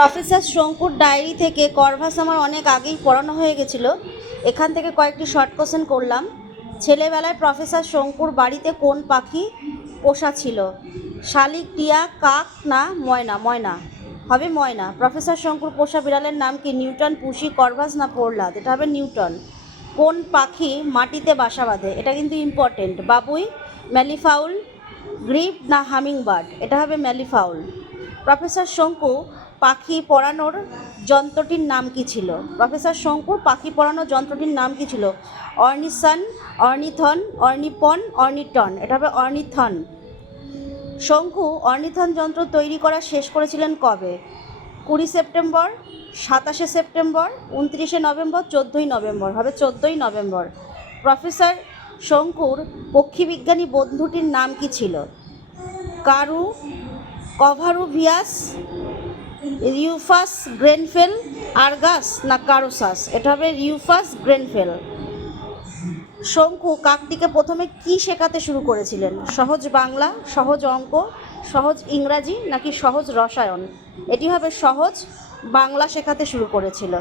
Professor শঙ্কুর diary থেকে Corvus আমার অনেক আগেই পড়ানো হয়ে গেছিল। এখান থেকে কয়েকটি শর্ট কোশ্চেন করলাম। ছেলেবেলায় প্রফেসর শঙ্কুর বাড়িতে কোন পাখি পোষা ছিল? শালিক, টিয়া, কাক না ময়না? ময়না। হবে ময়না। প্রফেসর শঙ্কুর পোষা বিড়ালের নাম কি নিউটন পুষি করভাস না প্রহ্লাদ? এটা হবে নিউটন। কোন পাখি মাটিতে বাসা বাঁধে? এটা কিন্তু ইম্পর্টেন্ট বাবুই, ম্যালিফাউল, গ্রিপ না হামিংবার্ড? এটা হবে ম্যালিফাউল। প্রফেসর শঙ্কু, পাখি পড়ানোর যন্ত্রটির নাম কি ছিল? প্রফেসর শঙ্কুর পাখি পড়ানোর যন্ত্রটির নাম কি ছিল? অর্নিসন অর্নিথন, অর্নিপন, অর্নিটন, এটা হবে অর্নিথন। শঙ্কু, অর্নিথন যন্ত্র তৈরি করা শেষ করেছিলেন কবে? কুড়ি সেপ্টেম্বর, সাতাশে সেপ্টেম্বর, উনত্রিশে নভেম্বর, চোদ্দোই নভেম্বর, হবে চোদ্দোই নভেম্বর। প্রফেসর শঙ্কুর পক্ষীবিজ্ঞানী বন্ধুটির নাম কি ছিল? কারু কভারুভিয়াস রিউফাস গ্রেনফেল, আর্গাস না কারোসাস? এটা হবে রিউফাস গ্রেনফেল। শঙ্কু কাকটিকে প্রথমে কি শেখাতে শুরু করেছিলেন? সহজ বাংলা, সহজ অঙ্ক, সহজ ইংরাজি নাকি সহজ রসায়ন? এটি হবে সহজ বাংলা শেখাতে শুরু করেছিল।